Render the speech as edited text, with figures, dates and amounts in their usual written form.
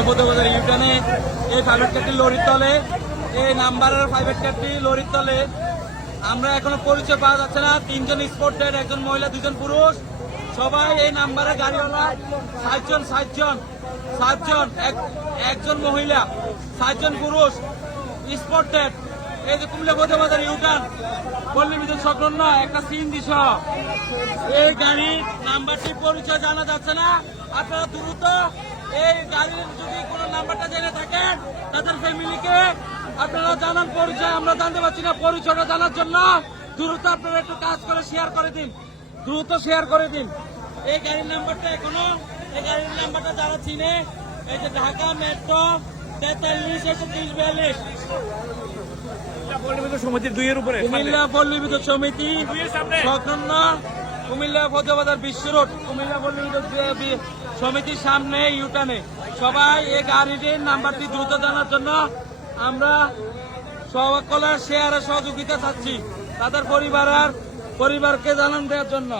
কুমিল্লা ফতেবাজার ইউটানে এই প্রাইভেট কারটি লরির তলে, এই নাম্বারের প্রাইভেট কারটি লরির তলে। আমরা এখনো পরিচয় পাওয়া যাচ্ছে না। 3 জন স্পোর্টের, 1 জন মহিলা, 2 জন পুরুষ, সবাই এই নাম্বারের গাড়িওয়ালা। 7 জন, 1 জন মহিলা, 7 জন পুরুষ স্পোর্টেড। এই যে কুমিল্লা ফতেবাজার ইউটান পল্লী বিদ্যুৎ সংলগ্ন একটা সিএনজি সহ এই গাড়ির নাম্বারটি পরিচয় জানা যাচ্ছে না। আপনারা দ্রুত এই গাড়ির যদি কোনো নাম্বারটা জেনে থাকেন তাদের ফ্যামিলিকে আপনারা জানান পরিচয়। আমরা জানতে পারছি না পরিচয়টা জানার জন্য। দ্রুত আপনারা একটু কাজ করে শেয়ার করে দিন, দ্রুত শেয়ার করে দিন। এই গাড়ির নাম্বারটা এখনো, এই গাড়ির নাম্বারটা যারা চিনে, এই যে ঢাকা মেট্রো 43-130-42 সমিতির 2 এর উপরে কুমিল্লা পল্লী বিদ্যুৎ সমিতি সংলগ্ন কুমিল্লা ফতেবাজার বিশ্ব রোড কুমিল্লা পল্লী বিদ্যুৎ সমিতির সামনে ইউটানে সবাই এই গাড়িটির নাম্বারটি দ্রুত জানার জন্য আমরা সকলের শেয়ারে সহযোগিতা চাচ্ছি, তাদের পরিবারকে জানান দেওয়ার জন্য।